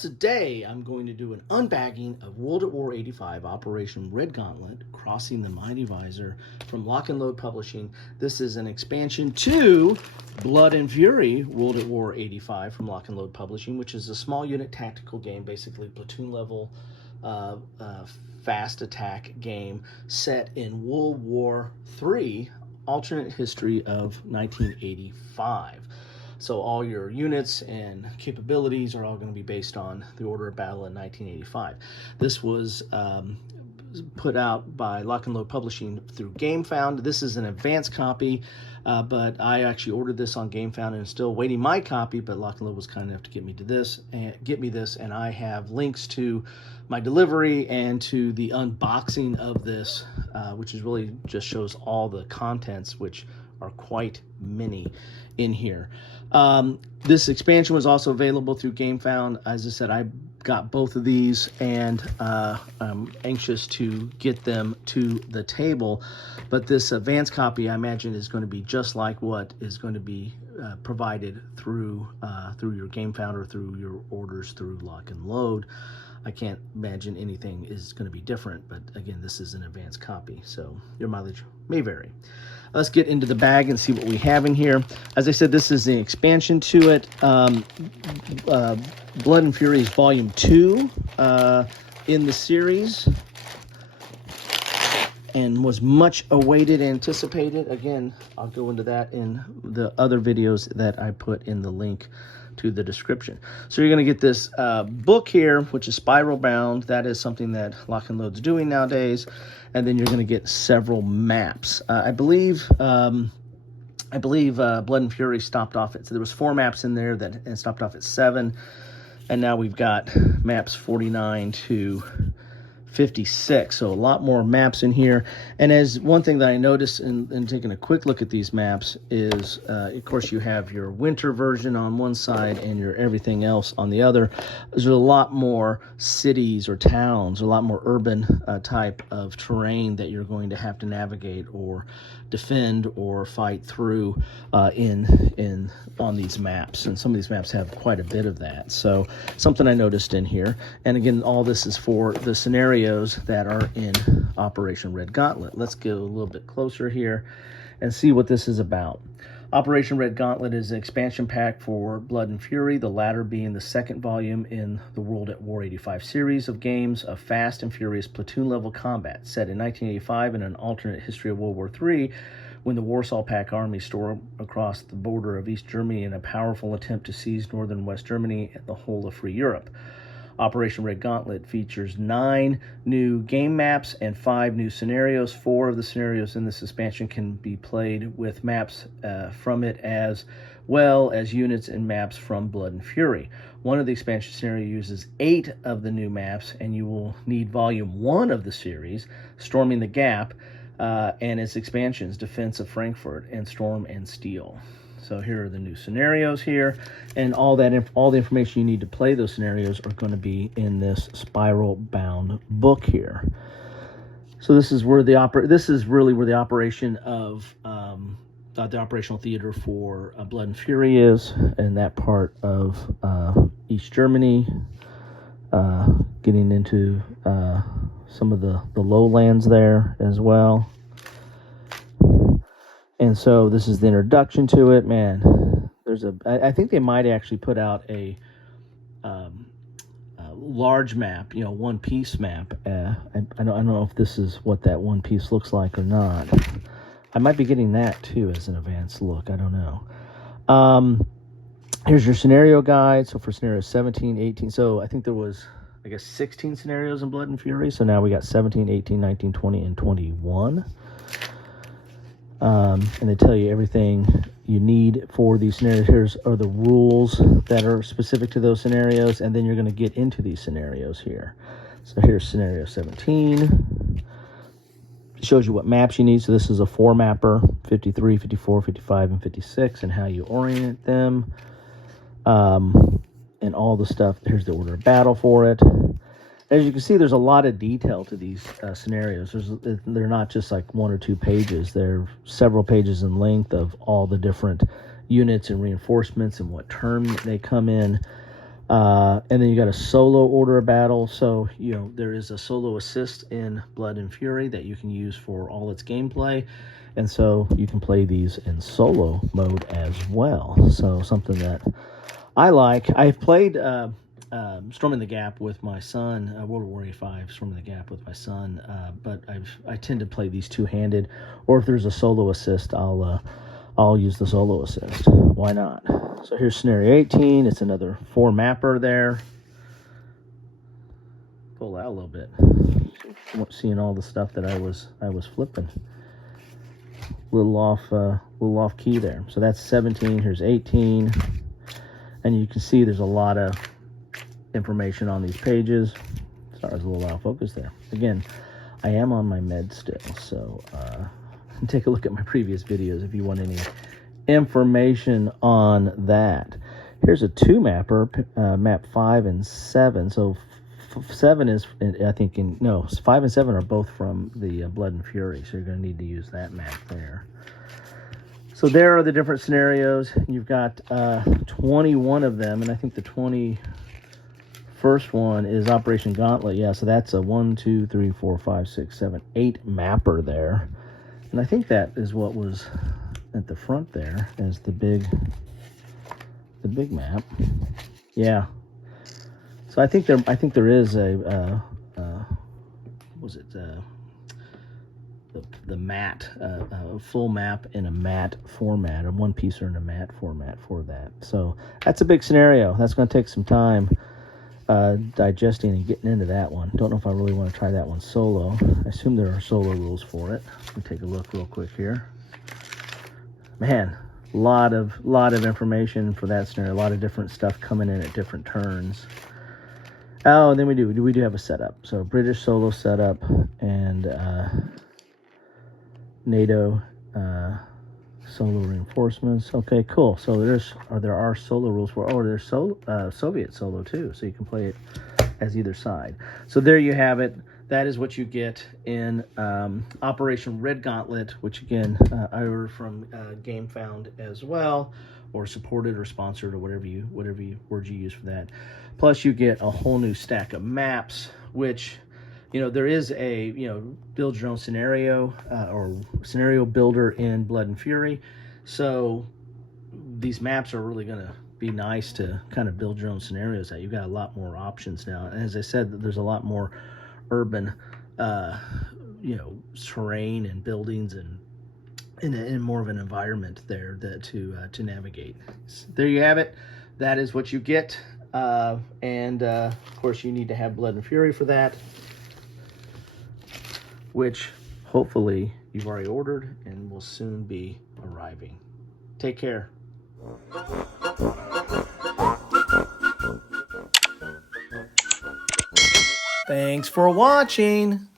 today I'm going to do an unbagging of World at War 85 Operation Red Gauntlet, Crossing the Mighty Visor from Lock and Load Publishing. This is an expansion to Blood and Fury World at War 85 from Lock and Load Publishing, which is a small unit tactical game, basically platoon level fast attack game set in World War III, alternate history of 1985. So all your units and capabilities are all going to be based on the order of battle in 1985. This was put out by Lock and Load Publishing through GameFound. This is an advanced copy, but I actually ordered this on GameFound and I'm still waiting my copy, but Lock and Load was kind enough to get me this, and I have links to my delivery and to the unboxing of this, which is really just shows all the contents, which are quite many in here. This expansion was also available through GameFound. As I said, I got both of these, and I'm anxious to get them to the table. But this advanced copy, I imagine, is going to be just like what is going to be provided through your GameFound or through your orders through Lock and Load. I can't imagine anything is going to be different, but again, this is an advanced copy, so your mileage may vary. Let's get into the bag and see what we have in here. As I said, this is the expansion to it. Blood and Fury is Volume 2 in the series, and was much awaited, anticipated. Again, I'll go into that in the other videos that I put in the link to the description. So you're going to get this book here, which is spiral bound. That is something that Lock and Load's doing nowadays. And then you're going to get several maps. I believe Blood and Fury stopped off at, so there was 4 maps in there and stopped off at 7, and now we've got maps 49 to 56, so a lot more maps in here. And as one thing that I noticed in taking a quick look at these maps is, of course, you have your winter version on one side and your everything else on the other. There's a lot more cities or towns, a lot more urban type of terrain that you're going to have to navigate or defend or fight through on these maps. And some of these maps have quite a bit of that. So something I noticed in here. And again, all this is for the scenarios that are in Operation Red Gauntlet. Let's go a little bit closer here and see what this is about. Operation Red Gauntlet is an expansion pack for Blood and Fury, the latter being the second volume in the World at War 85 series of games of fast and furious platoon-level combat set in 1985 in an alternate history of World War III, when the Warsaw Pact army stormed across the border of East Germany in a powerful attempt to seize northern West Germany and the whole of free Europe. Operation Red Gauntlet features 9 new game maps and 5 new scenarios. 4 of the scenarios in this expansion can be played with maps from it, as well as units and maps from Blood and Fury. One of the expansion scenarios uses 8 of the new maps, and you will need Volume 1 of the series, Storming the Gap, and its expansions, Defense of Frankfurt and Storm and Steel. So here are the new scenarios here, and all the information you need to play those scenarios are going to be in this spiral bound book here. So this is where this is really where the operation of the operational theater for Blood and Fury is, and that part of East Germany, getting into some of the lowlands there as well. And so this is the introduction to it. Man, I think they might actually put out a large map, one piece map. I don't know if this is what that one piece looks like or not. I might be getting that too as an advanced look. I don't know. Here's your scenario guide. So for scenarios 17, 18. So I think there was, 16 scenarios in Blood and Fury. So now we got 17, 18, 19, 20, and 21. And they tell you everything you need for these scenarios. Here are the rules that are specific to those scenarios, and then you're going to get into these scenarios here. So here's scenario 17. It shows you what maps you need. So this is a 4-mapper, 53, 54, 55, and 56, and how you orient them. And all the stuff. Here's the order of battle for it. As you can see, there's a lot of detail to these scenarios. They're not just like 1 or 2 pages. They're several pages in length of all the different units and reinforcements and what term they come in. And then you got a solo order of battle. So, you know, there is a solo assist in Blood and Fury that you can use for all its gameplay. And so you can play these in solo mode as well. So something that I like. I've played Storming the Gap with my son, World of Warcraft 5, Storming the Gap with my son, but I tend to play these two-handed, or if there's a solo assist, I'll use the solo assist. Why not? So here's scenario 18. It's another 4-mapper there. Pull out a little bit. Seeing all the stuff that I was flipping. Little off key there. So that's 17. Here's 18, and you can see there's a lot of information on these pages. Sorry, I was a little out of focus there. Again, I am on my med still, so take a look at my previous videos if you want any information on that. Here's a 2-mapper, map 5 and 7. So 7 is, I think, 5 and 7 are both from the Blood and Fury, so you're going to need to use that map there. So there are the different scenarios. You've got 21 of them, and I think the 21st one is Operation Gauntlet. Yeah, so that's a 1, 2, 3, 4, 5, 6, 7, 8 mapper there. And I think that is what was at the front there as the big map. Yeah. So I think there is a the matte full map in a matte format, or one piecer in a matte format for that. So that's a big scenario. That's going to take some time digesting and getting into that one. Don't know if I really want to try that one solo. I assume there are solo rules for it. Let me take a look real quick here. Man, lot of information for that scenario. A lot of different stuff coming in at different turns. Oh, and then we do have a setup. So British solo setup and NATO solo reinforcements. Okay, cool. So there are solo rules for. Oh, there's Soviet solo too. So you can play it as either side. So there you have it. That is what you get in Operation Red Gauntlet, which again I ordered from GameFound as well, or supported or sponsored, or whatever word you use for that. Plus you get a whole new stack of maps, which, you know, there is a, you know, build your own scenario or scenario builder in Blood and Fury. So these maps are really going to be nice to kind of build your own scenarios out. You've got a lot more options now. And as I said, there's a lot more urban, you know, terrain and buildings and in more of an environment there to navigate. So there you have it. That is what you get. And of course, you need to have Blood and Fury for that, which hopefully you've already ordered and will soon be arriving. Take care. Thanks for watching.